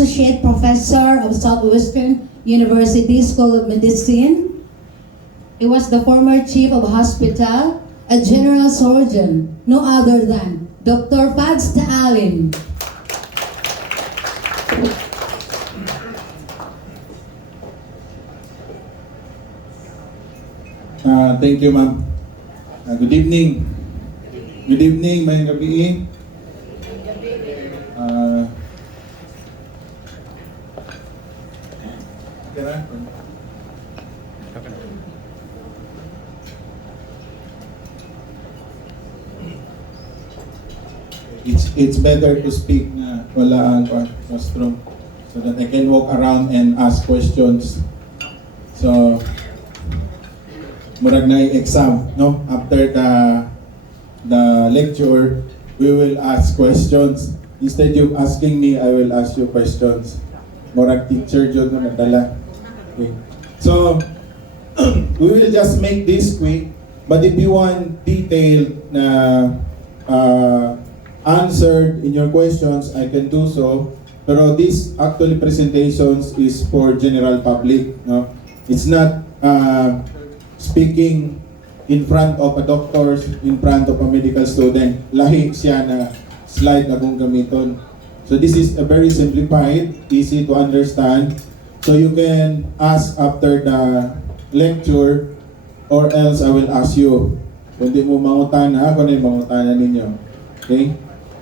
Associate Professor of Southwestern University School of Medicine. He was the former Chief of Hospital, a General Surgeon, no other than Dr. Fadz Taalim. Thank you, ma'am. Good evening. Good evening, may gabi. It's better to speak na wala ang rostrum so that I can walk around and ask questions. So, murag na exam, no? After the lecture, we will ask questions. Instead of asking me, I will ask you questions. Murag teacher dyan na nadala. Okay. So, we will just make this quick. But if you want detailed na answered in your questions, I can do so. Pero this actually presentations is for general public. No? It's not speaking in front of a doctor, in front of a medical student. Lahi siya na slide na kung gamiton. So this is a very simplified, easy to understand. So you can ask after the lecture or else I will ask you. Kung di mo mangutana, ako na yung mangutana ninyo. Okay?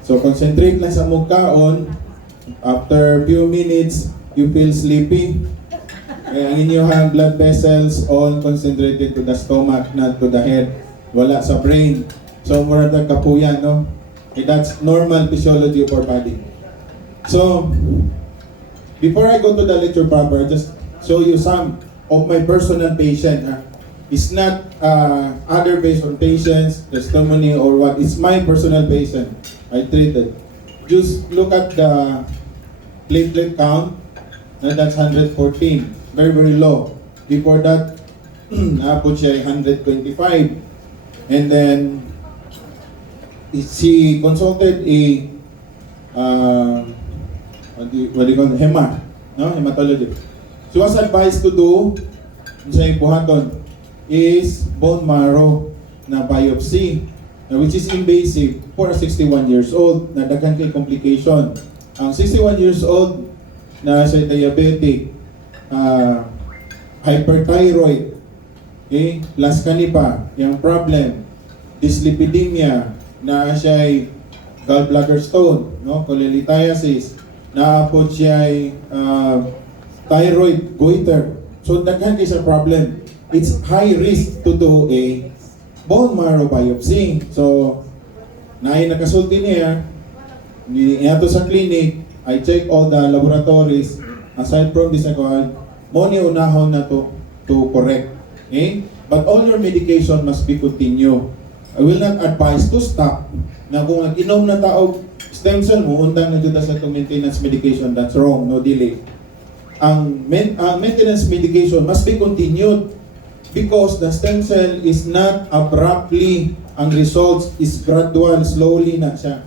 So concentrate lang sa mukhaon. After few minutes, you feel sleepy. Kaya ang inyong blood vessels all concentrated to the stomach, not to the head. Wala sa brain. So mura na kapuyan, no? Okay, that's normal physiology of our body. So, before I go to the lecture proper, just show you some of my personal patient. It's not other based on patients, testimony or what. It's my personal patient I treated. Just look at the platelet count. That's 114. Very, very low. Before that, naapot siya 125. And then, she consulted a what do you call it? Hematologist. She was advised to do sa buhaton is bone marrow na biopsy, which is invasive for a 61 years old na daghan kay complication. Ang 61 years old na siya diabetic, hyperthyroid, okay, plus kanipa, yung problem, dyslipidemia, na siya ay gallbladder stone, no, cholelithiasis, naapot siya ay thyroid goiter. So daghan kay sa problem. It's high risk to do a bone marrow biopsy. So, naay nakasulti niya, niyato sa clinic, I check all the laboratories. Aside from this, mo ni unahon na to correct. Okay? But all your medication must be continue. I will not advise to stop. Na kung nag-inom na tao, stem cell mo, undang na juda sa maintenance medication, that's wrong, no delay. Ang maintenance medication must be continued. Because the stem cell is not abruptly, ang results is gradual, slowly na siya.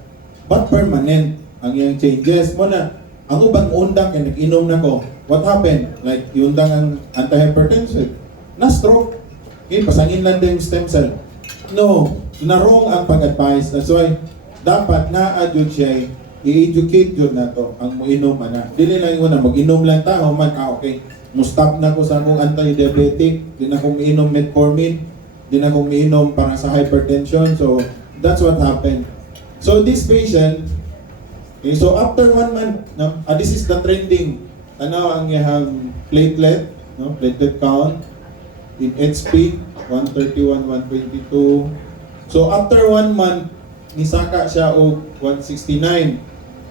But permanent ang iyang changes. Muna, ang ubang undang kaya nag-inom na ko, what happened? Like, yung undang ang antihypertensive, na-stroke. Okay, pasangin lang din yung stem cell. No, na-wrong ang pag-advise. That's why, dapat na-adjud siya, i-educate yun na to, ang muinom na. Dili lang yun na, mag-inom lang tao, man, okay. Mustap na ko sa akong anti-diabetic, di na akong miinom metformin, di na akong miinom para sa hypertension. So, that's what happened. So, this patient, okay, so after 1 month, this is the trending. Tanaw ang iyang platelet, no, platelet count, in HP, 131, 122. So, after 1 month, nisaka siya og 169.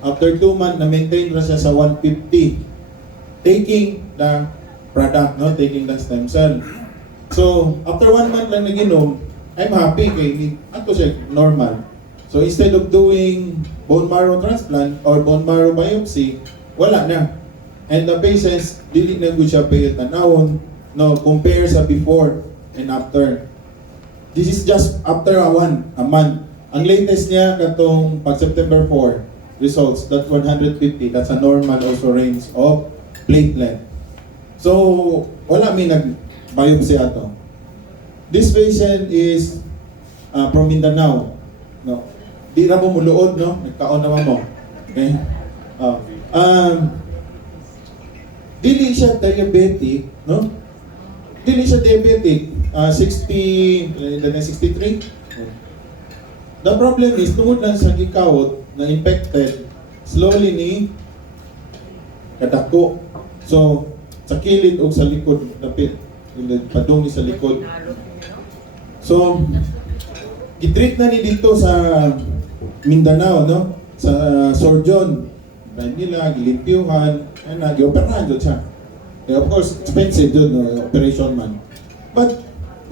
After 2 months, na-maintain na siya sa 150. Taking the product, no, taking the stem cell. So, after 1 month lang nag-inom, I'm happy kay ato siya normal. So, instead of doing bone marrow transplant or bone marrow biopsy, wala na. And the patients, dili na good siya pay tanawon, no, compare sa before and after. This is just after a month. Ang latest niya katong pag September 4, results. That 150, that's a normal also range of platelet. So, wala may nag-biopsy ato. This patient is from Mindanao. No. Di na mo muluod, no? Nagkaon naman mo. Okay? Dili siya diabetic, no? Dili siya diabetic. 63. The problem is, tungod lang sa gikawot na infected, slowly ni kadako. So, sa kilid o sa likod, dapit, padung sa likod. So, gitreat na ni dito sa Mindanao, no? Sa surgeon. Brand nila, gilimpyuhan, gi-operahan doon siya. Of course, expensive doon, no? Operation man. But,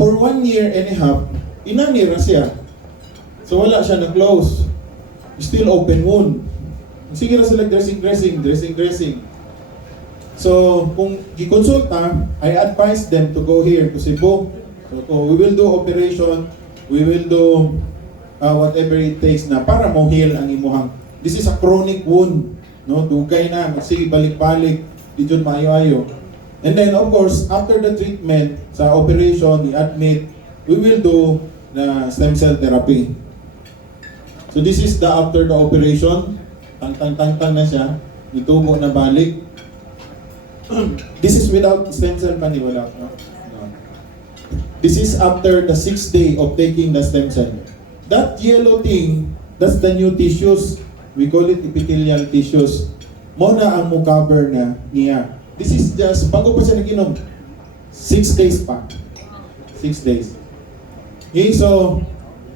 for 1 year and a half, inanira siya. So, wala siya na-close. Still open wound. Sige na sila dressing. So, kung gikonsulta, I advise them to go here to Cebu. So, we will do operation, we will do whatever it takes na para mo heal ang imuhang. This is a chronic wound, no? Dugay na, sige balik-balik, di jud maayo-ayo. And then of course, after the treatment sa operation, i-admit, we will do the stem cell therapy. So this is the after the operation, tang na siya, itubo na balik. This is without stem cell pa, wala. No? This is after the 6th day of taking the stem cell. That yellow thing, that's the new tissues. We call it epithelial tissues. Muna ang mo-cover na niya. This is just, bago pa siya nag-inom, 6 days pa. 6 days. Okay, so,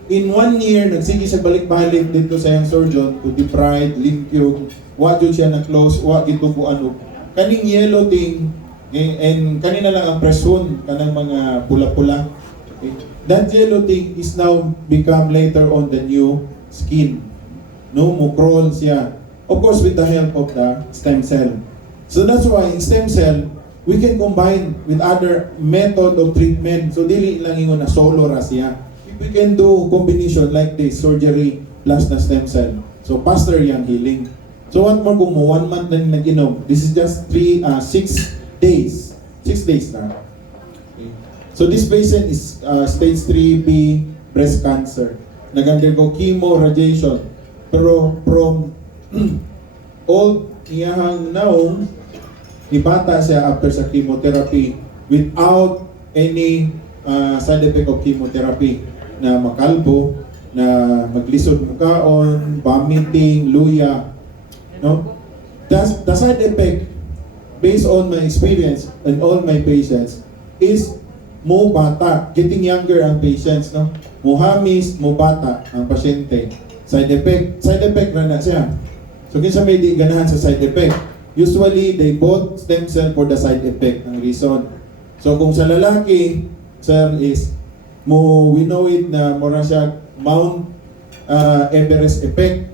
in 1 year, nagsige siya balik-balik dito sa yung surgeon to depride, limpyo, wa dyan siya na-close, wa gitubuan. Kaning yellow thing, and kanina lang ang presun, kanang mga pula-pula. Okay. That yellow thing is now become later on the new skin. No, mukrol siya. Of course, with the help of the stem cell. So that's why in stem cell, we can combine with other method of treatment. So dili lang ingon na solo ra siya. We can do combination like this, surgery plus the stem cell. So faster yung healing. So what more kung mo 1 month na nag-inom? This is just 6 days. 6 days na. Okay. So this patient is stage 3B breast cancer. Nag-undergo chemo, radiation. Pero from old iyahang naong, ibata siya after sa chemotherapy without any side effect of chemotherapy na makalbo, na maglisod mukaon, vomiting, luya. No? The side effect, based on my experience and all my patients, is mo bata, getting younger ang patients, no? Muhamis, mo bata ang pasyente. Side effect na siya. So kinsa may di ganahan sa side effect. Usually, they bought stem cell for the side effect, ang reason. So kung sa lalaki, sir, is we know it na mura siya Mount Everest effect.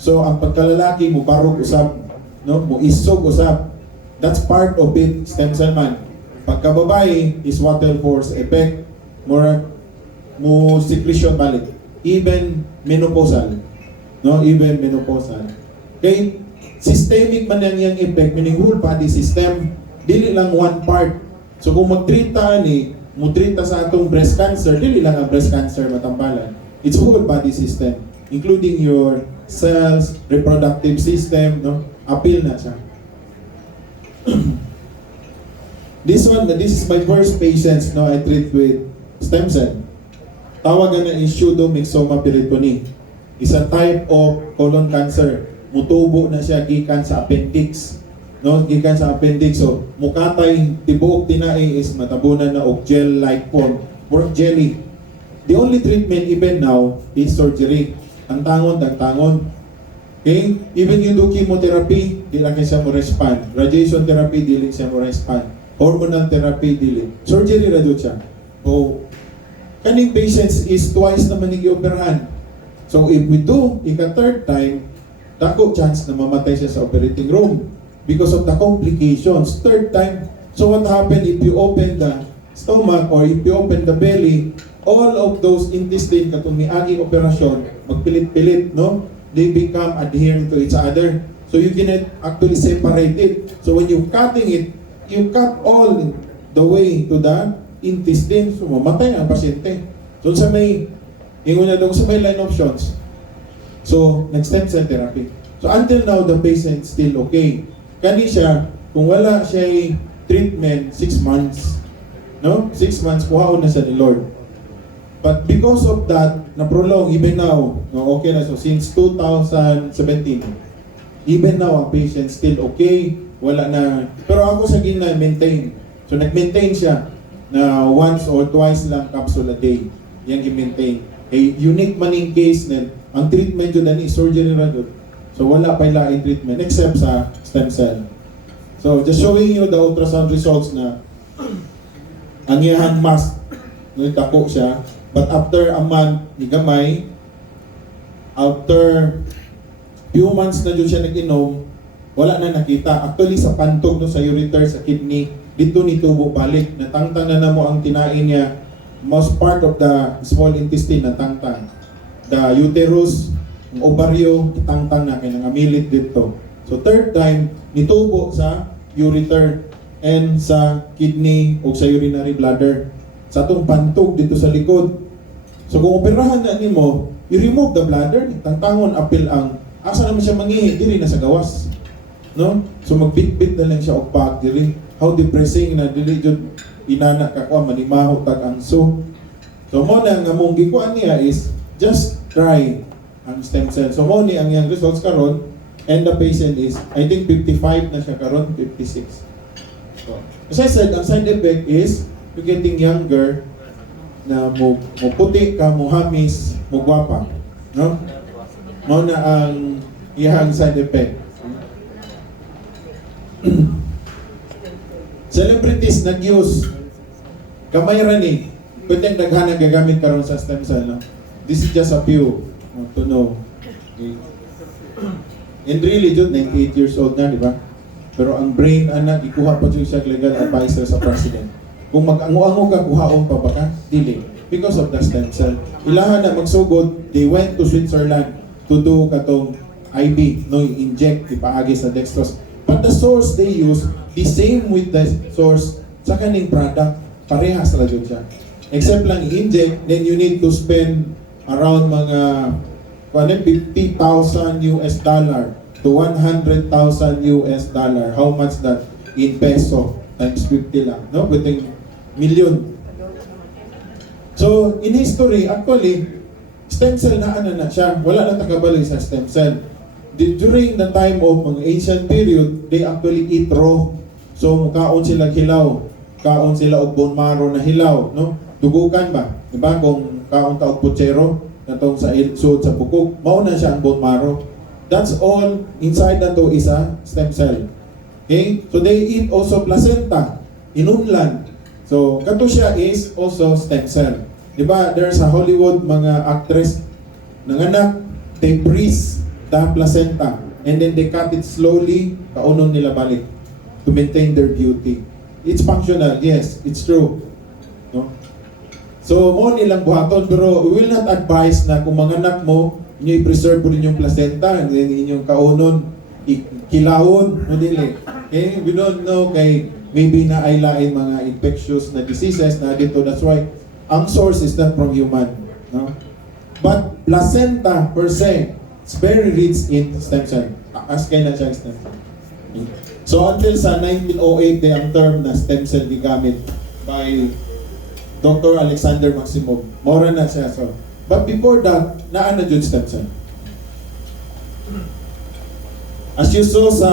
So ang pagkalalaki mo barog usab, no? Mo isog usab. That's part of it, stem cell man. Pagkababae is water force effect, mura mo secretion balik. Even menopausal, no? Even menopausal. Okay? Systemic man yang effect, meaning whole body system, dili lang one part. So kung magtrita ni, mutrita sa atong breast cancer, dili lang ang breast cancer matambalan. It's whole body system, including your cells, reproductive system, no? Appeal na siya. This is my first patients, no, I treat with stem cell. Tawagan na is pseudomyxoma peritoni. Is a type of colon cancer. Mutubo na siya gikan sa appendix, no, gikan sa appendix. So mukatay tibuok tinai is matabunan na og gel like form, more jelly. The only treatment even now is surgery. Ang tangon. Okay, even you do chemotherapy, di lang siya mo respond. Radiation therapy, di lang siya mo respond. Hormonal therapy, di lang. Surgery ra siya. So kaning patients is twice naman gi-operahan. So if we do third time, dako chance na mamatay siya sa operating room because of the complications. Third time, so what happened if you open the stomach or if you open the belly, all of those intestine katong miaging operasyon, magpilit-pilit, no? they become adherent to each other. So you cannot actually separate it. So when you're cutting it, you cut all the way to the intestine. So mamatay ang pasyente. So sa may, yung una doon sa may line options. So, nag-stem cell therapy. So until now, the patient still okay. Kani siya, kung wala siya treatment, 6 months. No? 6 months, kuhaon na siya ni Lord. But because of that, na-prolong, even now, no, okay na. So since 2017, even now, ang patient still okay. Wala na. Pero ako sa gina-maintain. So nag-maintain siya na once or twice lang capsule a day. Yan i-maintain. Unique maning case na ang treatment yun na surgery na doon. So wala pa ilaing treatment except sa stem cell. So just showing you the ultrasound results na ang iyang mass, nagtako siya. But after a month, ni gamay, after few months na dyan siya nag-inom, wala na nakita. Actually sa pantog, no, sa ureter, sa kidney, dito ni tubo balik. Natangtang na na mo ang tinain niya. Most part of the small intestine natangtang. The uterus, ang ovaryo, itangtang na kaya nangamilit dito. So third time, nitubo sa ureter and sa kidney o sa urinary bladder. Sa itong pantog dito sa likod. So kung operahan na nimo, i-remove the bladder, tangtangon apil ang asa naman siya mangihi, diri na sa gawas. No? So magbit-bit na lang siya og pag diri. How depressing na dili jud inana ka ko manimaho tag ang so mo na nga mong gikuan niya is just try ang stem cell. So mo ni ang yang results karon and the patient is I think 55 na siya karon, 56. So as I said, ang side effect is you're getting younger na mo puti ka, mo hamis, mo gwapa, no? Mo na ang iyang side effect. Celebrities nag-use kamay ra ni pwedeng daghan ang gagamit karon sa stem cell, no? This is just a few to know. Okay. And really, Jude, 98 years old na, di ba? Pero ang brain, anak, ikuha pa siya legal advisor sa president. Kung mag-ango-ango ka, kuhaon pa ba ka? Dili. Because of the stem cell. Ilahan na magsugod, they went to Switzerland to do katong IV, no, inject, ipaagi sa dextrose. But the source they use, the same with the source sa kaning product, parehas na dyan siya. Except lang i-inject, then you need to spend around mga 50,000 US dollar to 100,000 US dollar. How much that? In peso, times 50 lang, no? Pwedeng million. So, in history, actually, stem cell na ano na siya. Wala na takabalik sa stem cell. During the time of mga ancient period, they actually eat raw. So, kaon sila hilaw. Kaon sila og bone marrow na hilaw, no? Dugukan ba? Diba? Kung kaon ta og puchero, natong sa ilsod, sa bukog, mauna siya ang bone marrow. That's all inside na to is a stem cell. Okay? So, they eat also placenta, inunlan. So, kato siya is also stem cell. Diba? There's a Hollywood mga actress nanganak, they freeze the placenta and then they cut it slowly, kaunon nila balik to maintain their beauty. It's functional, yes, it's true. No? So, mo nilang buhaton, pero we will not advise na kung manganak mo, inyo i-preserve po rin yung placenta, and then inyong kaunon, kilawon, no dili. Okay? We don't know kay maybe na ay lain mga infectious na diseases na dito. That's why ang source is not from human. No? But placenta per se, it's very rich in stem cell. As kaya na siya stem cell. Okay. So until sa 1908, ang term na stem cell gigamit by Dr. Alexander Maximov. Mora na siya. So, but before that, naana dyan stem cell. As you saw sa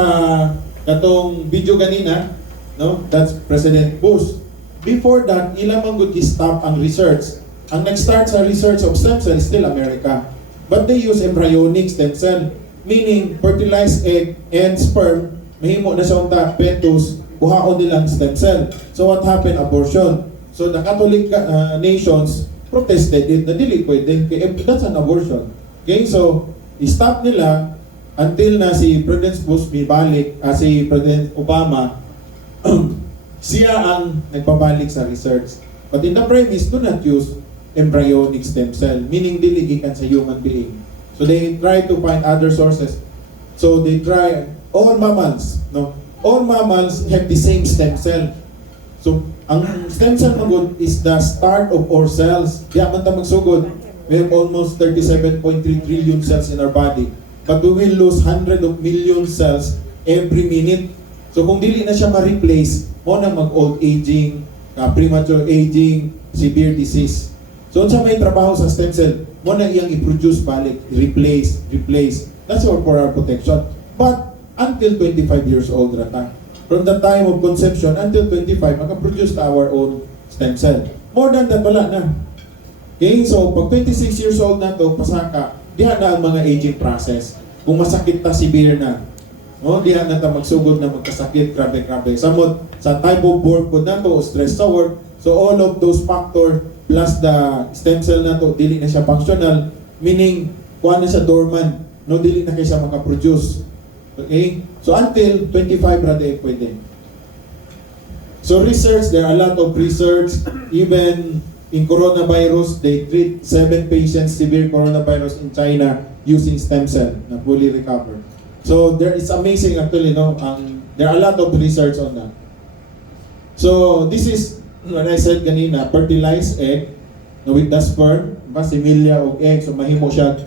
katong video kanina, no? That's President Bush. Before that, ilang man good stop ang research. Ang nag-start sa research of stem cell is still America. But they use embryonic stem cell, meaning fertilized egg and sperm, mahimo na sa unta, fetus, buhaon nilang stem cell. So what happened? Abortion. So the Catholic nations protested it na dili pwede. That's an abortion. Okay, so i-stop nila until na si President Bush bibalik, si President Obama, siya ang nagpabalik sa research. But in the premise, do not use embryonic stem cell, meaning dili gikan sa human being. So they try to find other sources. So they try all mammals, no? All mammals have the same stem cell. So ang stem cell magod is the start of our cells. Di man ta magsugod. We have almost 37.3 trillion cells in our body. But we will lose hundreds of million cells every minute. So kung dili na siya ma-replace, mo na mag-old aging, premature aging, severe disease. So sa may trabaho sa stem cell, mo na iyang i-produce balik, replace. That's all for our protection. But until 25 years old rata. From the time of conception until 25, maka-produce our own stem cell. More than that, wala na. Okay, so pag 26 years old na to, pasaka, diha na ang mga aging process. Kung masakit ta, severe na. No, diha na ta magsugod na magkasakit, grabe. Samot sa type of work po na to, stress sa work. So all of those factors plus the stem cell na to, dili na siya functional, meaning kuha na siya dormant, no, dili na kayo siya makaproduce. Okay? So until 25 brother pwede. So research, there are a lot of research, even in coronavirus, they treat 7 patients severe coronavirus in China using stem cell na fully recovered. So there is amazing actually, no? There are a lot of research on that. So this is when I said kanina, fertilized egg, no, with the sperm, similya og egg, so mahimo siya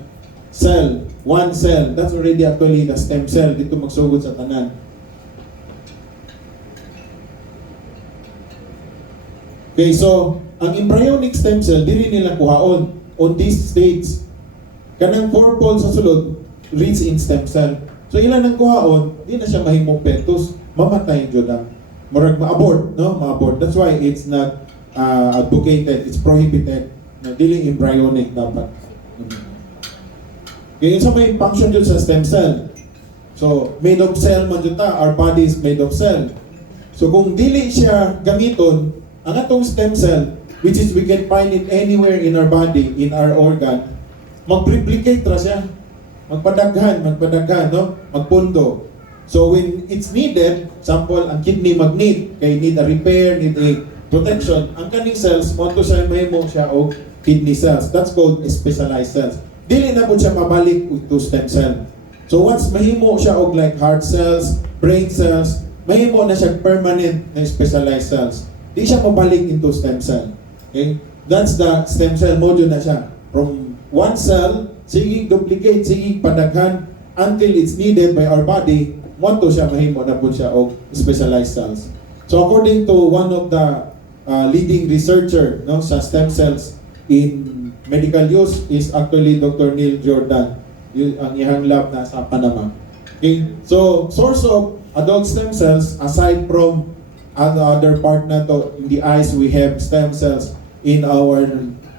cell, one cell. That's already actually the stem cell dito magsugod sa tanan. Okay, so ang embryonic stem cell dili nila kuhaon on these states. Kanang 4 poles sa sulod reach in stem cell. So ilan ang kuhaon, di na siya mahimong fetus, mamatay jud ang murag ma-abort, no? Ma-abort. That's why it's not advocated, it's prohibited na dili embryonic dapat. Okay, so may function jud sa stem cell. So made of cell man jud ta, our body is made of cell. So kung dili siya gamiton, ang atong stem cell, which is we can find it anywhere in our body, in our organ, mag-replicate ra siya. Magpadaghan, no? Magpundo. So when it's needed, example, ang kidney mag-need, kay need a repair, need a protection, ang kaning cells, mo to siya mahimo siya og kidney cells. That's called specialized cells. Dili na po siya mabalik to stem cell. So once mahimo siya og like heart cells, brain cells, mahimo na siya permanent na specialized cells. Di siya mabalik into stem cell. Okay? That's the stem cell module na siya. From one cell, sige duplicate, sige padaghan, until it's needed by our body, mo siya mahimo na po siya og specialized cells. So according to one of the leading researcher, no, sa stem cells in medical use is actually Dr. Neil Jordan. Ang iyang lab na sa Panama. Okay? So source of adult stem cells aside from other part na to, in the eyes we have stem cells, in our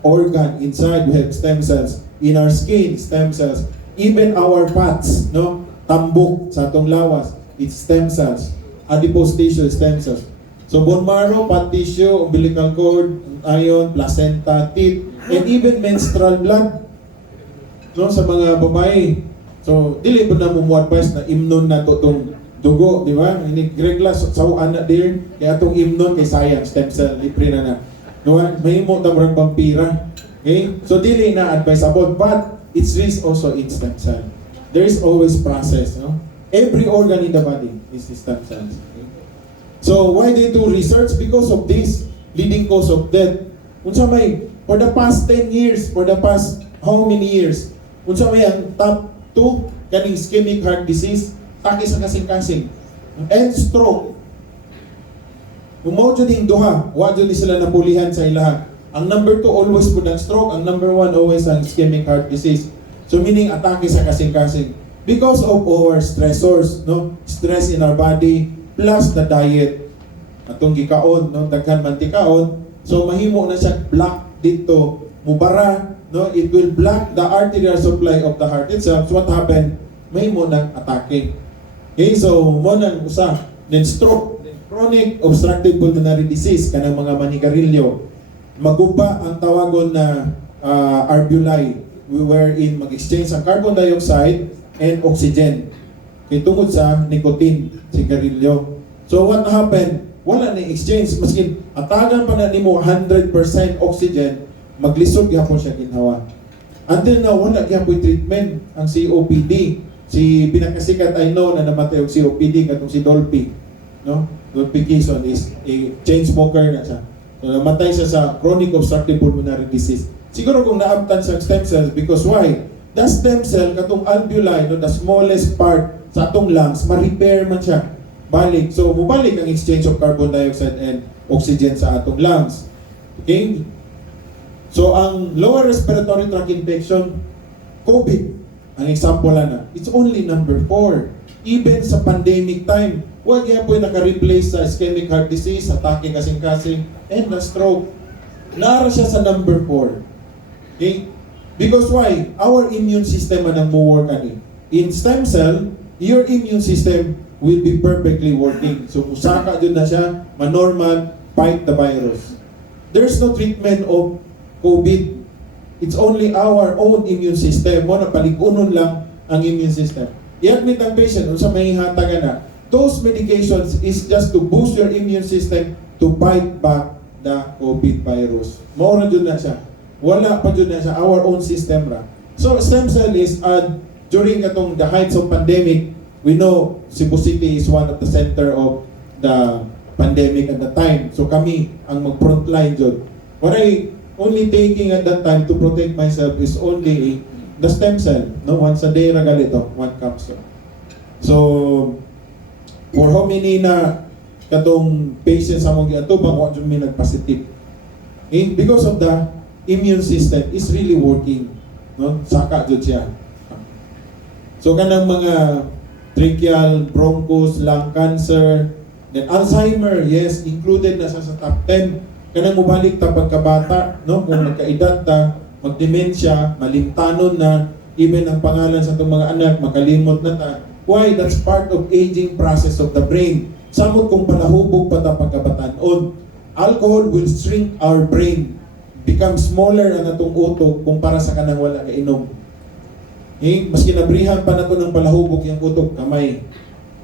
organ inside we have stem cells, in our skin stem cells, even our fats, no, tambok sa atong lawas, it's stem cells, adipose tissue stem cells. So bone marrow, fat tissue, umbilical cord, iron, placenta, teeth, and even menstrual blood, no, sa mga babae. So dili po na mo advice na imnon na to tong dugo, di ba? Ini regla sa anak there, kaya atong imnon kay sayang stem cell libre na. Diba? Mahimo ta murag vampira. Okay? So dili na advisable, but it's risk also in stem cell. There is always process, no? Every organ in the body is stem cells. Okay? So why they do research? Because of this leading cause of death. Unsa may for the past 10 years, for the past how many years? Unsa may ang top 2 kaning ischemic heart disease, taki sa kasing-kasing, and stroke. Umaw dyan yung duha, wa dyan sila napulihan sa ilaha. Ang number 2 always po ng stroke, ang number 1 always ang ischemic heart disease. So meaning atake sa kasing-kasing. Because of our stressors, no? Stress in our body, plus the diet. Atong gikaon, no? Daghan mantikaon. So mahimo na siya block dito, mubara, no? It will block the arterial supply of the heart itself. So what happened? Mahimo nang atake. Okay, so mo nang usa, then stroke, then chronic obstructive pulmonary disease kanang mga manigarilyo. Maguba ang tawagon na alveoli, wherein mag-exchange ang carbon dioxide and oxygen. Kay tungod sa nicotine, sigarilyo. So what happened? Wala na exchange, maski atagan pa na nimo 100% oxygen, maglisod gyapon siya ginhawa. Until now, wala kaya po treatment ang COPD. Si pinakasikat I know na namatay og COPD katong si Dolphy, no? Dolphy Kison is a chain smoker na siya. So, namatay siya sa chronic obstructive pulmonary disease. Siguro kung naabtan sa stem cells, because why? The stem cell, katong alveoli, no, the smallest part sa atong lungs, ma-repair man siya. Balik. So, mubalik ang exchange of carbon dioxide and oxygen sa atong lungs. Okay? So, ang lower respiratory tract infection, COVID, ang example na, it's only number 4. Even sa pandemic time, huwag yan po naka-replace sa ischemic heart disease, atake kasing-kasing, and the stroke. Naara siya sa number 4. Okay? Because why? Our immune system ang mo-work ani. In stem cell, your immune system will be perfectly working. So, usaka dun na siya, manormal, fight the virus. There's no treatment of COVID. It's only our own immune system. Mo na paligunon lang ang immune system. I-admit ang patient, unsa may hatagan na, those medications is just to boost your immune system to fight back the COVID virus. Maura dyan na siya. Wala pa dyan na siya. Our own system ra. So, stem cell is, during the heights of pandemic, we know Cebu City is one of the center of the pandemic at the time. So, kami ang mag-frontline dyan. What I only taking at that time to protect myself is only the stem cell. No, once a day ra galito, 1 capsule. So, for how many na katong patients among giatubang wa jud mi nagpositive. Because of the immune system is really working, no? Saka jud siya. So kanang mga tracheal, bronchus, lung cancer, then Alzheimer, yes, included na sa top 10. Kanang mubalik ta pagkabata, no? Kung magkaedad ta, magdemensya, malimtanon na, even ang pangalan sa itong mga anak, makalimot na ta. Why? That's part of aging process of the brain. Samot kung palahubog pa ta pagkabatanon, alcohol will shrink our brain, become smaller ang atong utok kumpara sa kanang wala kainom. Maski nabrihan pa na to ng palahubog yung utok, kamay.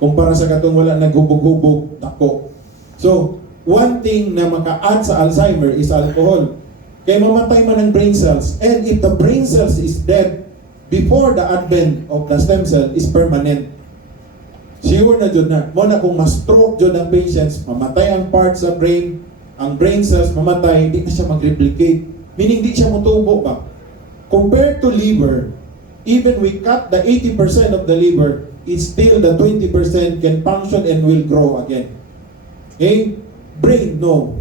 Kumpara sa katong wala naghubog-hubog, dako. So, one thing na maka-add sa Alzheimer is alcohol. Kaya mamatay man ang brain cells. And if the brain cells is dead before the advent of the stem cell is permanent. Sure na dyan na. Muna kung ma-stroke dyan ang patients, mamatay ang parts sa brain, ang brain cells mamatay, hindi na siya mag-replicate. Meaning, hindi siya mutubo ba? Compared to liver, even we cut the 80% of the liver, it's still the 20% can function and will grow again. Okay? Brain, no.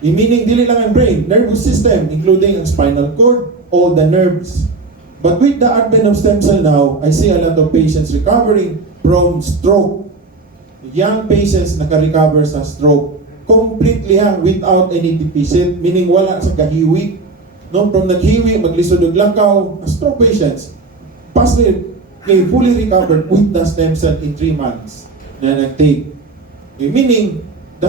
Meaning, dili lang ang brain, nervous system, including ang spinal cord, all the nerves. But with the advent of stem cell now, I see a lot of patients recovering from stroke. Young patients naka-recover sa stroke completely without any deficit, meaning wala sa kahiwi. No, from naghiwi, maglisod og lakaw, stroke patients, fully recovered with the stem cell in 3 months na nag-take. Meaning, the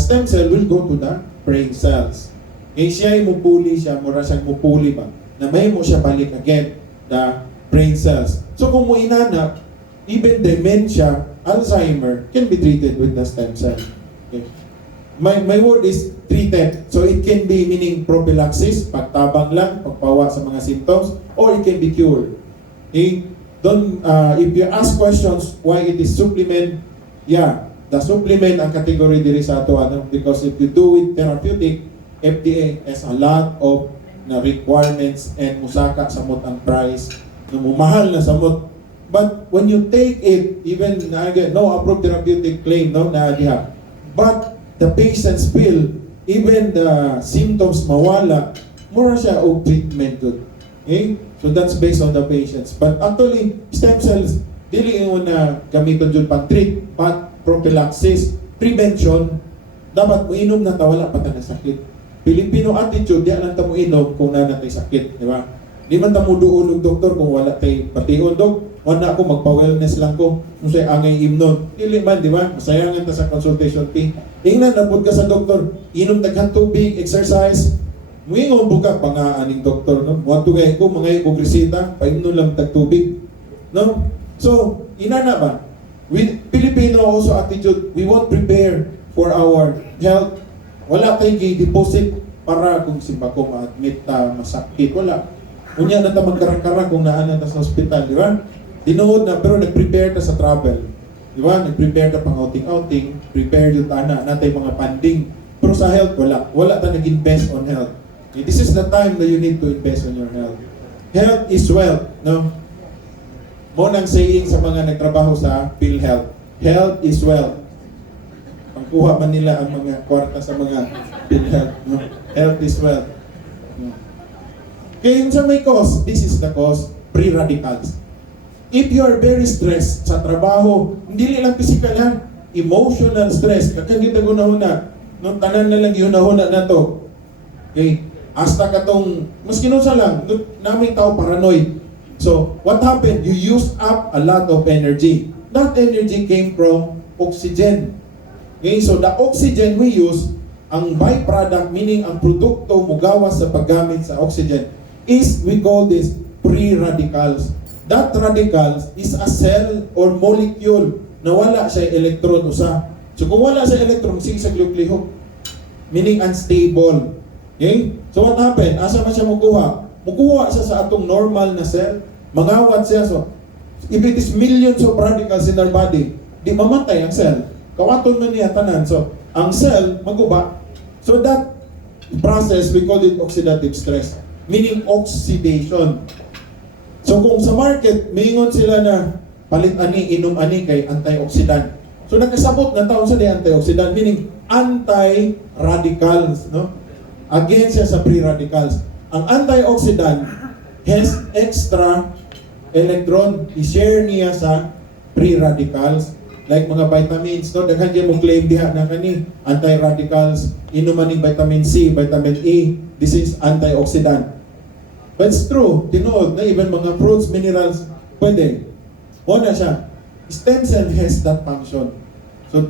stem cell will go to the brain cells. Siya ay mupuli siya, mura siyang mupuli ba, na may mo siya balik again, the brain cells. So kung mo inanap, even dementia, Alzheimer, can be treated with the stem cell. Okay. My word is treated. So it can be meaning prophylaxis, pagtabang lang, pagpawa sa mga symptoms, or it can be cured. Okay? If you ask questions why it is supplement, yeah, the supplement ang category diri sa ato, because if you do it therapeutic, FDA has a lot of na requirements and musaka samot ang price, mahal na samot. But when you take it, even no approved therapeutic claim, no, na diha. But the patients feel, even the symptoms mawala, mura siya og treatment good. Okay? So that's based on the patients. But actually, stem cells, dili yung na gamiton jud pang-treat, but prophylaxis, prevention, dapat muinom na tawala pa ta na sakit. Filipino attitude, di lang ta muinom kung na natay sakit, di ba? Di man ta mo duol og doktor kung wala tay patiyon dog. Wala ako magpa-wellness lang ko. Kung sa'y angay imnon. Dili man, di ba? Masayangan ta sa consultation fee. Ingnan, nabot ka sa doktor. Inom daghan tubig, exercise. Muingon buka pa nga aning doktor, no? Wato kay ko mga kog resita, painom lang tag tubig. No? So, inana ba? With Filipino also attitude, we won't prepare for our health. Wala tayong deposit para kung simba ko ma-admit ta masakit, wala. Unya na ta magkarang-karang kung naan ta sa ospital, di ba? Tinuod na, pero nag-prepare ta sa travel. Di ba? Nag-prepare ta pang outing-outing, prepare yung tana, natay mga funding. Pero sa health, wala. Wala ta nag-invest on health. Okay, this is the time that you need to invest on your health. Health is wealth, no? Mo nang saying sa mga nagtrabaho sa PhilHealth. Health is wealth. Pangkuha man nila ang mga kwarta sa mga PhilHealth, no? Health is wealth. No? Kaya yung sa may cause, this is the cause, free radicals. If you are very stressed sa trabaho, hindi lang physical ha, emotional stress, kakang kita guna-huna, nung tanan na lang yun-huna na to. Okay? Hasta katong, mas kinunsa lang, na may tao paranoid. So, what happened? You used up a lot of energy. That energy came from oxygen. Okay? So, the oxygen we use, ang byproduct, meaning ang produkto mugawas sa paggamit sa oxygen, is, we call this free radicals. That radicals is a cell or molecule na wala siya electron usa. So kung wala siya electron, sige sa nucleus, meaning unstable. Okay? So what happened? Asa man siya mukuha? Mukuha siya sa atong normal na cell. Mangawat siya. So if it is millions of radicals in our body, di mamatay ang cell. Kawaton man niya tanan. So ang cell maguba. So that process, we call it oxidative stress, meaning oxidation. So kung sa market, mingon sila na palit ani, inom ani kay antioxidant. So nakasabot na taon sa di antioxidant, meaning anti-radicals, no? Against siya sa free radicals. Ang antioxidant has extra electron, i-share niya sa free radicals. Like mga vitamins, no? Daghan diyan mo claim diha na kani anti-radicals, inuman ning vitamin C, vitamin E. This is antioxidant. But it's true, tinuod na even mga fruits, minerals, pwede. Una siya, stem cell has that function. So,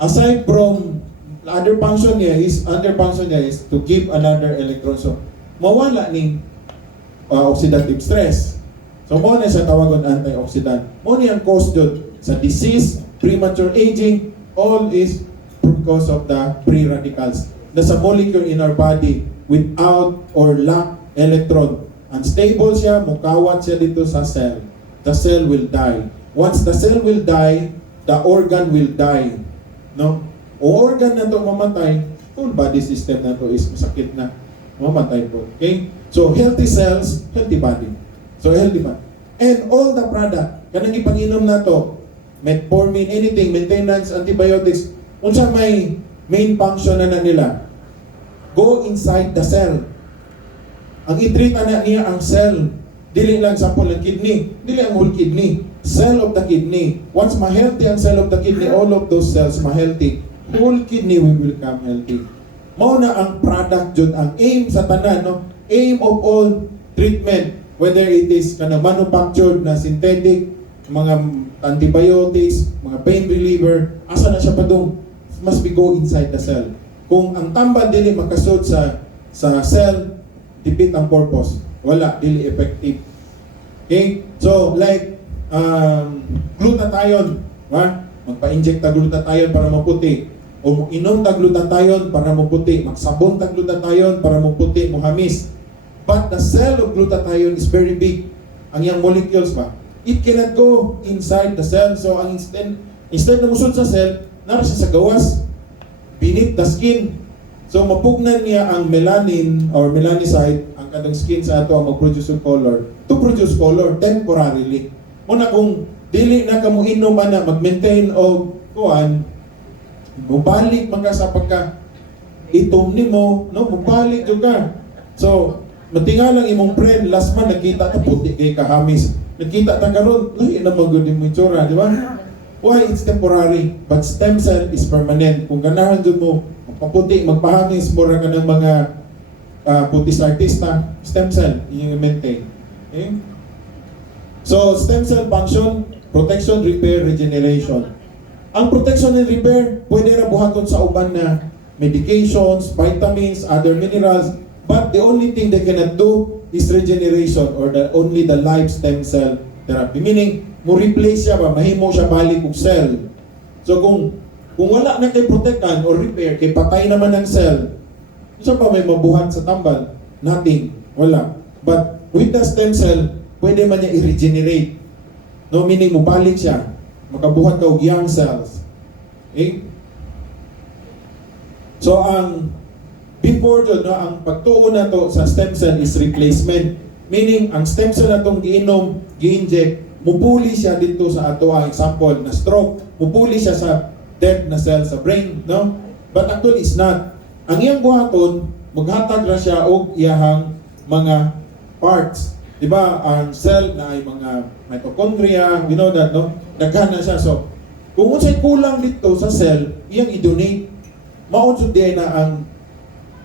aside from other function niya is to give another electron. So, mawala ning oxidative stress. So, mo na siya tawagon antioxidant. Mo niya ang cause dun sa disease, premature aging, all is because of the free radicals. That's a molecule in our body without or lack electron. Unstable siya, mukawat siya dito sa cell. The cell will die. Once the cell will die, the organ will die. No? O organ na to mamatay, full body system na to is masakit na. Mamatay po. Okay? So, healthy cells, healthy body. So, healthy body. And all the product, kanang ipanginom na to, metformin, anything, maintenance, antibiotics, unsa may main function na nila, go inside the cell. Ang i-treat na niya ang cell. Dili lang sample ng kidney. Dili ang whole kidney. Cell of the kidney. Once ma-healthy ang cell of the kidney, all of those cells ma-healthy. Whole kidney will become healthy. Mao na ang product dyan, ang aim sa tanan, no? Aim of all treatment, whether it is manufactured na synthetic, mga antibiotics, mga pain reliever, asa na siya pa doon? Must be go inside the cell. Kung ang tambal dili makasud sa cell, defeat ang purpose. Wala, dili effective. Okay? So, like, glutathione, ha? Magpa-inject ta glutathione para maputi. O inom ta glutathione para maputi. Magsabon ta glutathione para maputi, muhamis. But the cell of glutathione is very big. Ang yang molecules ba? It cannot go inside the cell. So, ang instead na musod sa cell, nara siya sa gawas, beneath the skin. So, mapugnan niya ang melanin or melanocyte, ang kadang skin sa ato ang mag-produce of color, to produce color temporarily. Muna kung dili na ka mo inom na mag-maintain o kuan, mubalik man ka sa pagka itom ni mo, no? Mubalik jud ka. So, matingalang imong friend, last man nakita ta puti kay kahamis. Nakita ta karon, ay na magud imong itsura, di ba? Why? It's temporary, but stem cell is permanent. Kung ganahan jud mo magpaputi, magpahamis, mura ka ng mga putis artista, stem cell, yung maintain. Okay? So, stem cell function, protection, repair, regeneration. Ang protection and repair, pwede na buhaton sa uban na medications, vitamins, other minerals, but the only thing they cannot do is regeneration or only the live stem cell therapy. Meaning, mo replace siya ba, mahimo siya balik og cell. So kung wala na kay protekan or repair, kay patay naman ang cell, Isa pa may mabuhat sa tambal? Nothing. Wala. But with the stem cell, pwede man niya i-regenerate. No, meaning mubalik siya. Makabuhat ka og young cells. Okay? So ang before dyan, no, ang pagtuon na to sa stem cell is replacement. Meaning, ang stem cell na itong giinom, gi-inject, mupuli siya dito sa ato ang example na stroke. Mupuli siya sa dead na cell sa brain, no? But actually, it's not. Ang iyang buhaton, maghatag na siya og iyahang mga parts. Diba? Ang cell na ay mga mitochondria, we know that, no? Daghan na siya. So, kung unsay kulang dito sa cell, iyang i-donate. Maunsod di na ang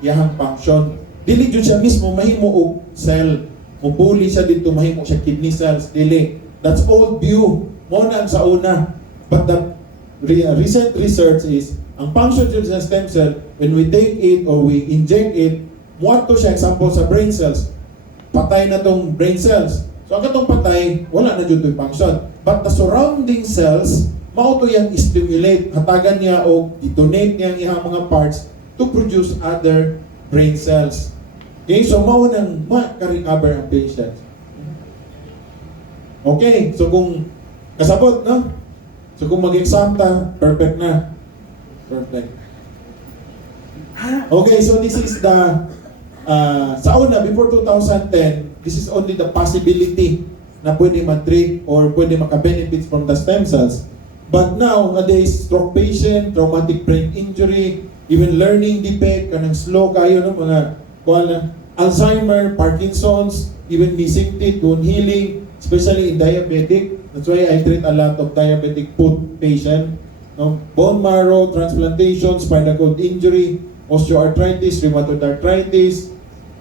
iyahang function. Dili jud siya mismo mahimo og cell. Mupuli siya dito, mahimo siya kidney cells. Dili. That's old view. Mo na ang sa una. But the recent research is, ang function dyan sa stem cell, when we take it or we inject it, muat to siya example sa brain cells. Patay na tong brain cells. So ang katong patay, wala na dyan to yung function. But the surrounding cells, mao to yang stimulate, hatagan niya o donate niya ang iyang mga parts to produce other brain cells. Okay, so mao nang ma-recover ang patient. Okay, so kung kasabot, no? So kung mag-exam ta, perfect na. Perfect. Okay, so this is the sa una, before 2010, this is only the possibility na pwede ma-treat or pwede maka-benefits from the stem cells. But nowadays, stroke patient, traumatic brain injury, even learning defect, kanang slow kayo, no? Mga Alzheimer, Parkinson's, even missing teeth, bone healing, especially in diabetic. That's why I treat a lot of diabetic foot patient. No? Bone marrow, transplantation, spinal cord injury, osteoarthritis, rheumatoid arthritis,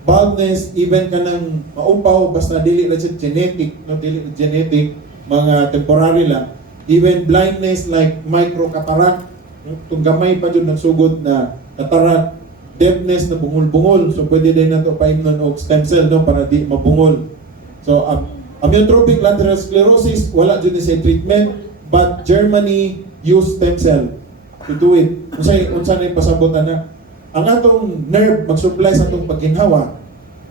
baldness, even kanang maupaw, basta dili na siya genetic, no? Dili na genetic, mga temporary lang. Even blindness like microcataract, itong gamay pa dyan nagsugod na cataract, deafness na bungol-bungol. So pwede din na ito paimnon o stem cell, no, para di mabungol. So amyotrophic lateral sclerosis, wala dyan sa treatment, but Germany use stem cell to do it. Unsay na yung pasabotan na ang atong nerve mag-supply sa atong pagginhawa,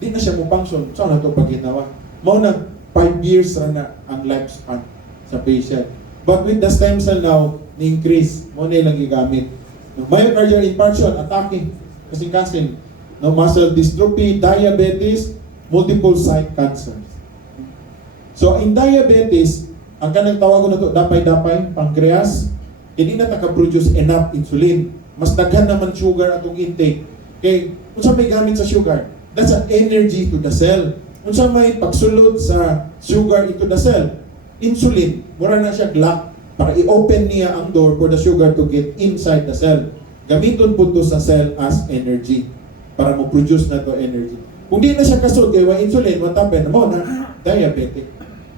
di na siya mo function. Saan na itong pagginhawa? Mao na 5 years na ang lifespan sa patient. But with the stem cell now, ni-increase, mo na ilang gigamit. No, myocardial infarction, attacking, kasing-kasing. No, muscle dystrophy, diabetes, multiple site cancers. So in diabetes, ang kanang tawagon na ito, dapay-dapay, pancreas, hindi na naka-produce enough insulin. Mas daghan naman sugar atong intake. Okay, kung saan may gamit sa sugar, that's an energy to the cell. Kung saan may pagsulod sa sugar into the cell, insulin, mura na siya glock para i-open niya ang door for the sugar to get inside the cell. Gamiton po to sa cell as energy para mo produce na to energy. Kung di na siya kasod kay wa insulin, what happen mo na diabetic.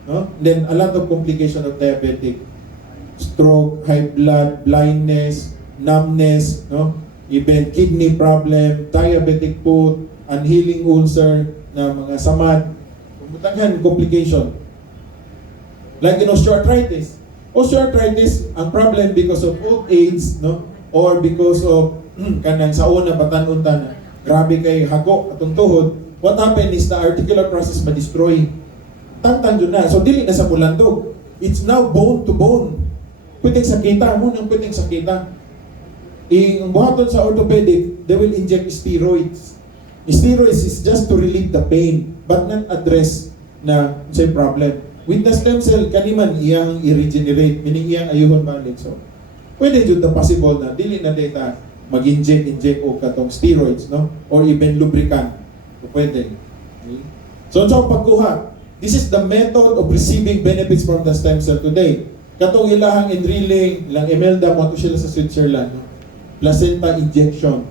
No? Then a lot of complication of diabetic. Stroke, high blood, blindness, numbness, no? Even kidney problem, diabetic foot, unhealing ulcer na mga samad. Kumutanghan complication. Like in osteoarthritis. Osteoarthritis, ang problem because of old age, no? Or because of kanang sa una batan-unta na grabe kay hago atong tuhod. What happened is the articular process ma-destroy. Tangtang yun na. So dili na sa mulandog. It's now bone to bone. Pwedeng sakita. Munang pwedeng sakita. Ang buhaton sa orthopedic, they will inject steroids. Steroids is just to relieve the pain but not address na say problem. With the stem cell, kaniman iyang i-regenerate, meaning iyang ayuhon balik. So, pwede dito possible na, dili na data mag-inject o katong steroids, no? Or even lubricant. So, pwede. Okay? So, sa pagkuha, this is the method of receiving benefits from the stem cell today. Katong ilahang enriling, ilang Imelda, mo sila sa Switzerland, no? Placenta injection.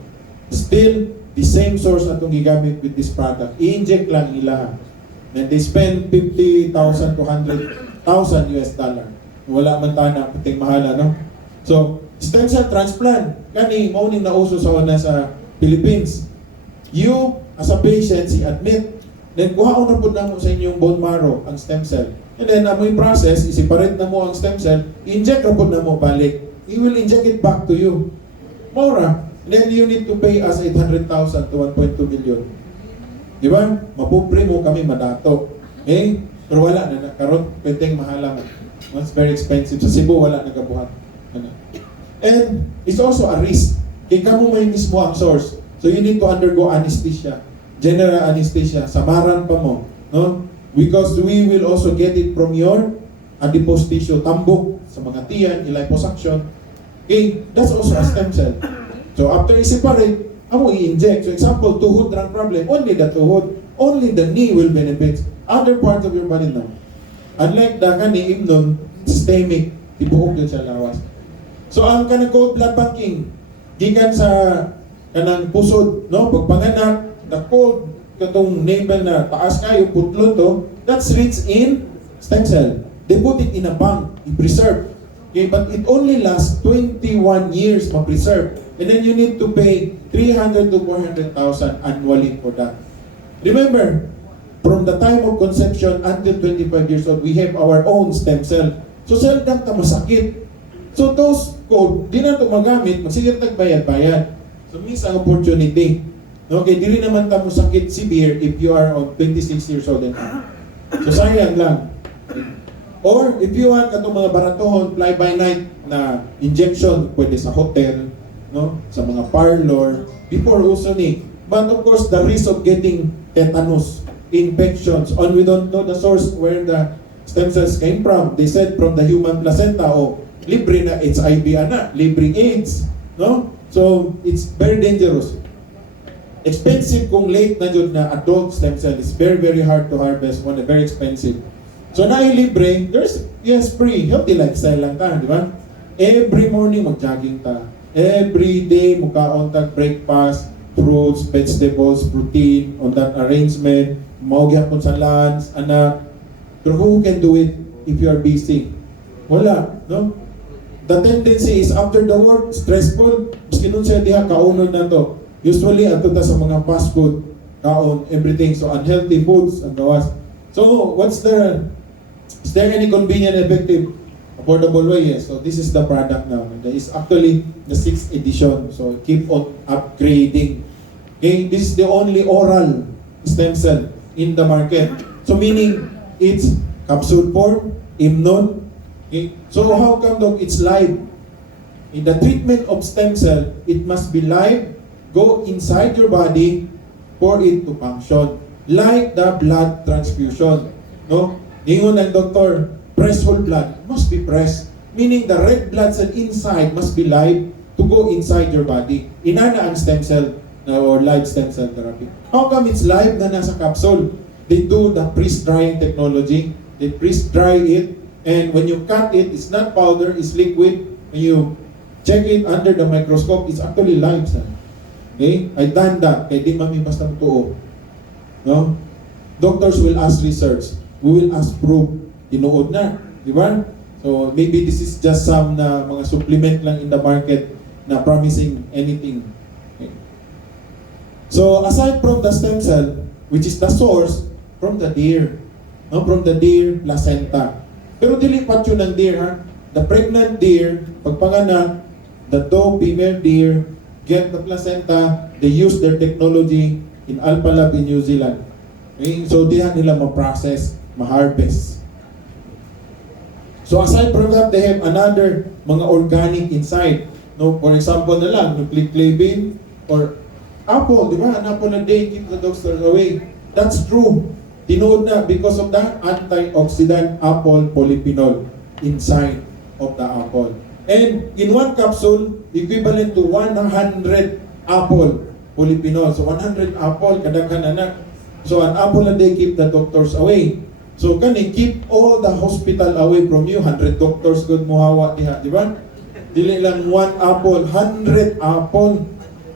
Still, the same source na itong gigamit with this product. I-inject lang ilahang. And they spend 50,000 to 100,000 US dollar. Wala man tayo na puting mahala, no? So, stem cell transplant. Kani, mauning nauso sa una sa Philippines. You, as a patient, admit. Then, kuhaon na po na mo sa inyong bone marrow, ang stem cell. And then, amoy process, isiparate na mo ang stem cell, inject na po na mo balik. He will inject it back to you. Maura, And then you need to pay us 800,000 to 1.2 million. Di ba? Mapobre mo kami madato. Eh? Pero wala na. Karon pwedeng mahala mo. It's very expensive. Sa Cebu, wala nagabuhat. And it's also a risk. Kaya mo may mismo ang source. So you need to undergo anesthesia. General anesthesia. Samaran pa mo. No? Because we will also get it from your adipose tissue. Tambok sa mga tiyan, liposuction. Okay? That's also a stem cell. So after i-separate, amo i-inject. So example, tuhod lang problem. Only the tuhod. Only the knee will benefit. Other parts of your body now. Unlike the kani imnon, systemic, tibuhog yun sa lawas. So ang kanang cold blood banking, gikan sa kanang pusod, no? Pagpanganak, the cold, katong navel na taas kayo, putlon to, that's rich in stem cell. They put it in a bank, i-preserve. Okay, but it only lasts 21 years ma-preserve. And then you need to pay 300 to 400,000 annually for that. Remember, from the time of conception until 25 years old, we have our own stem cell. So seldom ta masakit. So those code, di na ito magamit, magsige tagbayad-bayad. So miss ang opportunity. Okay, di rin naman ta masakit severe if you are on 26 years old and up. So sayang lang. Or if you want katong mga baratohon, fly-by-night na injection, pwede sa hotel, no, sa mga parlor, before uso ni. But of course, the risk of getting tetanus, infections, and we don't know the source where the stem cells came from. They said from the human placenta, o libre na HIV ana, libre AIDS, no? So it's very dangerous. Expensive kung late na yun na adult stem cell. It's very, very hard to harvest, one very expensive. So na libre, there's, yes, free, healthy lifestyle lang ta, di ba? Every morning mag-jogging ta. Every day mukaon ta breakfast, fruits, vegetables, protein, on that arrangement, maugyapon sa lunch, anak. Pero who can do it if you are busy? Wala, no? The tendency is after the work, stressful, maski nun siya diha, kaunon na to. Usually, ato ta sa mga fast food, kaon, everything. So, unhealthy foods, ang gawas. So, is there any convenient, effective, affordable way? Yes. So, this is the product now. That is actually the 6th edition. So, keep on upgrading. Okay, this is the only oral stem cell in the market. So, meaning, it's capsule form, imnon. Okay, so how come though it's live? In the treatment of stem cell, it must be live, go inside your body for it to function. Like the blood transfusion. No? Ingon ng doctor, press whole blood, must be pressed. Meaning the red blood cell inside must be live to go inside your body. Inana ang stem cell or live stem cell therapy. How come it's live na nasa capsule? They do the freeze-drying technology. They freeze-dry it, and when you cut it, it's not powder, it's liquid. When you check it under the microscope, it's actually live cell. Okay? I done that. Kaya di mami basta tuo. No? Doctors will ask research. We will ask proof. Tinuod na. Di ba? So, maybe this is just some na mga supplement lang in the market na promising anything. Okay. So, aside from the stem cell, which is the source, from the deer. No? From the deer placenta. Pero dilipat yun ng deer, ha? The pregnant deer, pagpanganak, the doe female deer, get the placenta, they use their technology in Alpha Lab in New Zealand. Okay? So, dihan nila ma-process, ma-harvest. So, aside from that, they have another mga organic inside. No? For example na lang, nucleic clavin or apple, di ba? An apple a day, keep the doctors away. That's true. Tinood na because of the antioxidant apple polyphenol inside of the apple. And in one capsule, equivalent to 100 apple polyphenol. So 100 apple, kadaghan na. So an apple a day keep the doctors away. So kani keep all the hospital away from you. 100 doctors good muhawa diha, di ba? Dili lang one apple, 100 apple.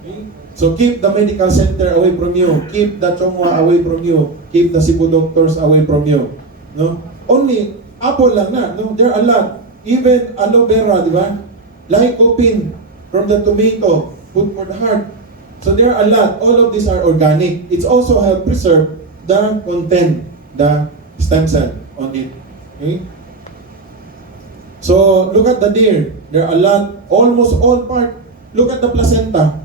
Okay? So keep the medical center away from you. Keep the Chongwa away from you. Keep the Cebu doctors away from you. No? Only apple lang na. No? There are a lot. Even aloe vera, di ba? Lycopene from the tomato, food for the heart. So there are a lot. All of these are organic. It's also help preserve the content, the stem cell on it. Okay? So look at the deer. There are a lot. Almost all part. Look at the placenta.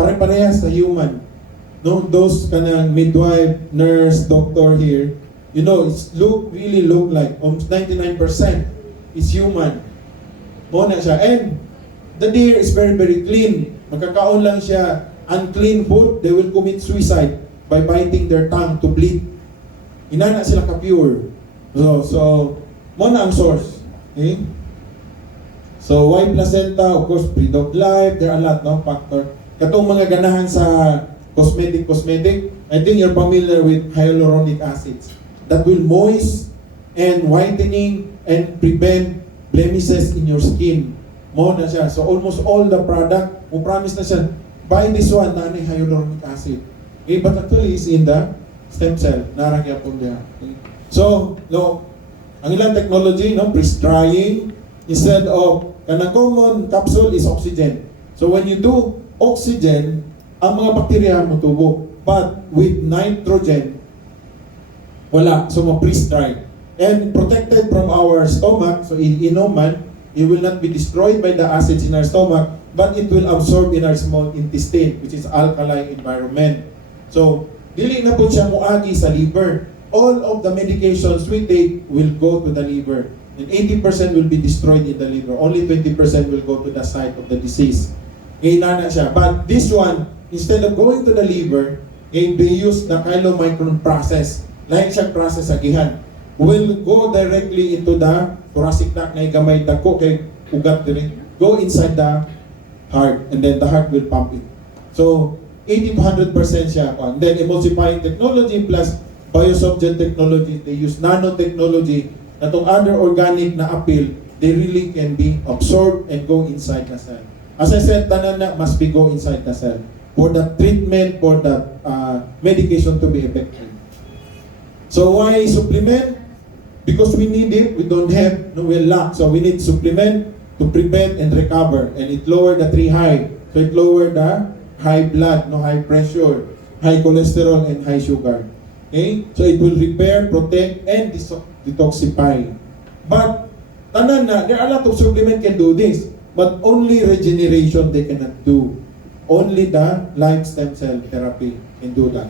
pare-parehas sa human. No, those kanang midwife, nurse, doctor here, you know, it's really look like almost 99% is human. Mo na siya. And the deer is very, very clean. Magkakaon lang siya unclean food, they will commit suicide by biting their tongue to bleed. Inana sila ka-pure. So mo na ang source. Okay? So, why placenta? Of course, breed of life. There are a lot, no, factor. Katong mga ganahan sa cosmetic. I think you're familiar with hyaluronic acids that will moist and whitening and prevent blemishes in your skin. Mo na siya. So, almost all the product, mo promise na siya, buy this one, na ni hyaluronic acid. Okay, but actually, is in the stem cell. Naragya po niya. Okay. So, no, ang ilang technology, no, freeze-drying, instead of kanang common capsule is oxygen. So when you do oxygen, ang mga bakterya mo tubo. But with nitrogen, wala. So ma-freeze-dry. And protected from our stomach, so in inuman, it will not be destroyed by the acids in our stomach, but it will absorb in our small intestine, which is alkaline environment. So, dili na po siya muagi sa liver. All of the medications we take will go to the liver. And 80% will be destroyed in the liver. Only 20% will go to the site of the disease. Ngayon na siya. But this one, instead of going to the liver, they use the chylomicron process. Like siya process sa gihan. Will go directly into the thoracic tract na gamay dako kay ugat dire. Go inside the heart, and then the heart will pump it. So, 80 to 100% siya. And then emulsifying technology plus biosubject technology, they use nanotechnology, na itong other organic na appeal, they really can be absorbed and go inside the cell. As I said, tanan na must be go inside the cell for the treatment, for the medication to be effective. So why supplement? Because we need it, we don't have, no, we lack. So we need supplement to prevent and recover. And it lower the three high. So it lower the high blood, no, high pressure, high cholesterol, and high sugar. Okay? So it will repair, protect, and detoxify. But, tanan na, there are a lot of supplement can do this. But only regeneration they cannot do. Only the live stem cell therapy can do that.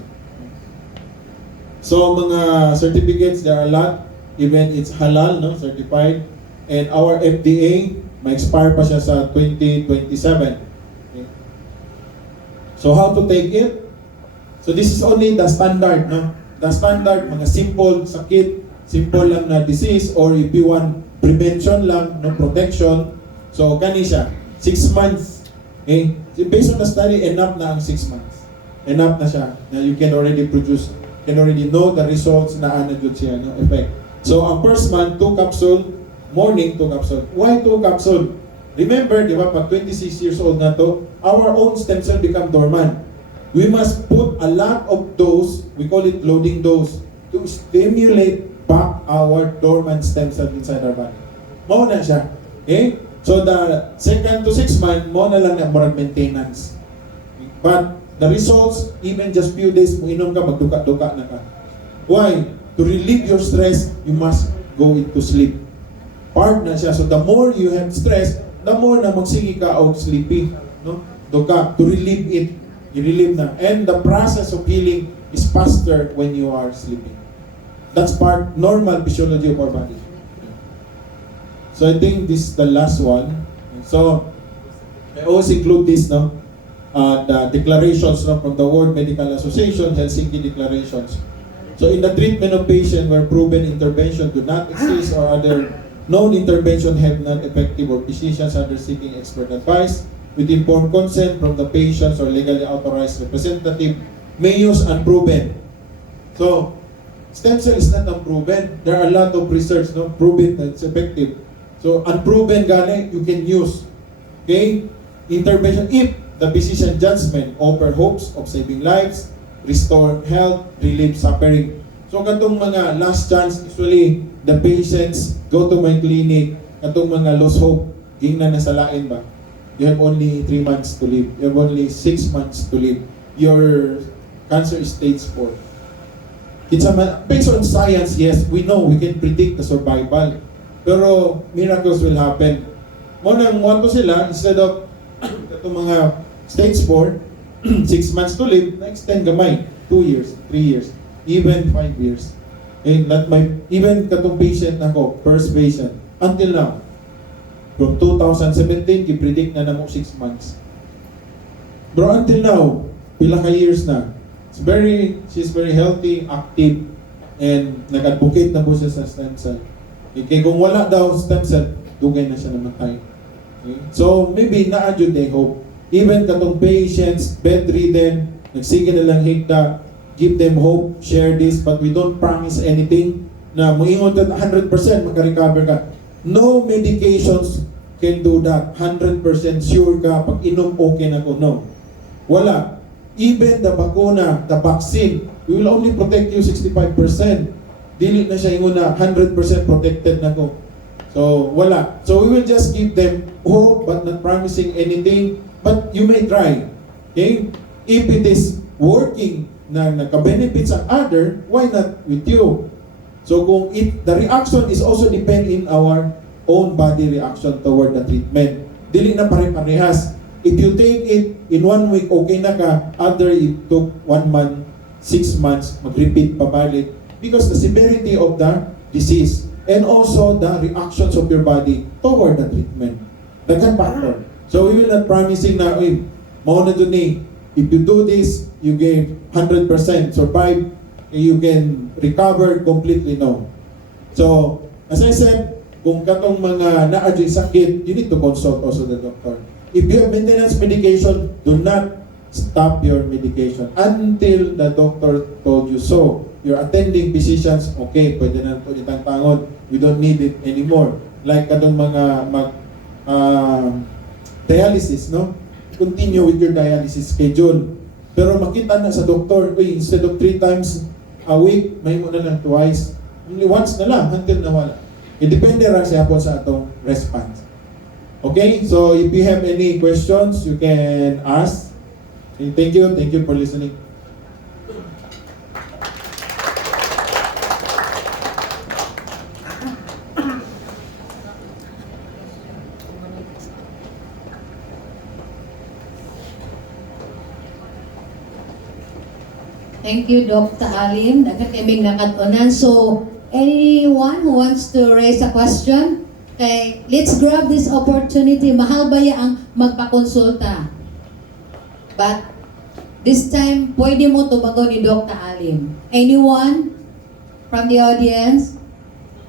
So, mga certificates, there are a lot. Even it's halal, no, certified. And our FDA, ma-expire pa siya sa 2027. Okay? So, how to take it? So, this is only the standard, no? The standard, mga simple sakit, simple lang na disease, or if you want prevention lang, no, protection. So, kani siya, 6 months. Okay? So, based on the study, enough na ang 6 months. Enough na siya, na you can already produce, can already know the results na ano dyan siya, no, effect. So, ang first month, 2 capsule, morning 2 capsule. Why 2 capsule? Remember, di ba, pag 26 years old na to, our own stem cell become dormant. We must put a lot of dose, we call it loading dose, to stimulate back our dormant stem cell inside our body. Mo na siya. Okay? So the second to 6 months, mo na lang na more maintenance. But the results, even just few days mo inom ka, magduka-duka na ka. Why? To relieve your stress, you must go into sleep. Part na siya. So the more you have stress, the more na magsige ka o sleepy. No? Duka, to relieve it. I-relieve na. And the process of healing is faster when you are sleeping. That's part normal physiology of our body. So I think this is the last one. So I always include this, no, the declarations, no, from the World Medical Association, Helsinki declarations. So in the treatment of patient where proven intervention do not exist or other known intervention have not effective or physicians under seeking expert advice with informed consent from the patients or legally authorized representative may use unproven. So stem cell is not unproven. There are a lot of research, no, proven that it's effective. So unproven gani you can use. Okay? Intervention if the physician judgment offer hopes of saving lives, restore health, relieve suffering. So katong mga last chance, usually the patients go to my clinic, katong mga lost hope, gingnan na sa lain ba? You have only 3 months to live. You have only 6 months to live. Your cancer is stage 4. It's based on science, yes, we know we can predict the survival. Pero miracles will happen. Mo nang to sila, instead of itong mga stage 4, 6 months to live, na-extend gamay, 2 years, 3 years, even 5 years. Okay, even katong patient ako, first patient, until now, from 2017, i-predict na namo 6 months. Bro, until now, pila ka years na, she's very healthy, active, and nag-advocate na po siya sa stem cell. Okay, kung wala daw stem cell, dugay na siya namatay. Okay? So, maybe na-adjud day hope. Even katong patients, bedridden, nagsige na lang higda, give them hope, share this, but we don't promise anything na muingon that 100% makarecover ka. No medications can do that. 100% sure ka pag inom okay na ko. No. Wala. Even the bakuna, the vaccine, we will only protect you 65%. Dili na siya ingon na 100% protected na ko. So, wala. So, we will just give them hope but not promising anything. But you may try. Okay? If it is working na nagka-benefit sa other, why not with you? So, kung the reaction is also depend in our own body reaction toward the treatment. Dili na pare-parehas. If you take it in 1 week, okay na ka. Other, it took 1 month, 6 months, mag-repeat pabalik. Because the severity of the disease and also the reactions of your body toward the treatment. Daghan factor. So, we will not promising na, mao na dun eh. If you do this, you gain 100% survive, you can recover completely, no. So, as I said, kung katong mga na-adjust sakit, you need to consult also the doctor. If you have maintenance medication, do not stop your medication until the doctor told you so. Your attending physicians, okay, pwede na po itang tangod. We don't need it anymore. Like katong mga dialysis, no? Continue with your dialysis schedule. Pero makita na sa doktor, instead of 3 times a week, may mo na lang twice. Only once na lang, until nawala. Depende ra siya po sa atong response. Okay? So, if you have any questions, you can ask. Okay, thank you. Thank you for listening. Thank you, Dr. Taalim. Nagkakiming nakatunan. So, anyone who wants to raise a question, okay, let's grab this opportunity. Mahal ba ang magpakonsulta? But, this time, pwede mo tumago ni Dr. Taalim. Anyone from the audience?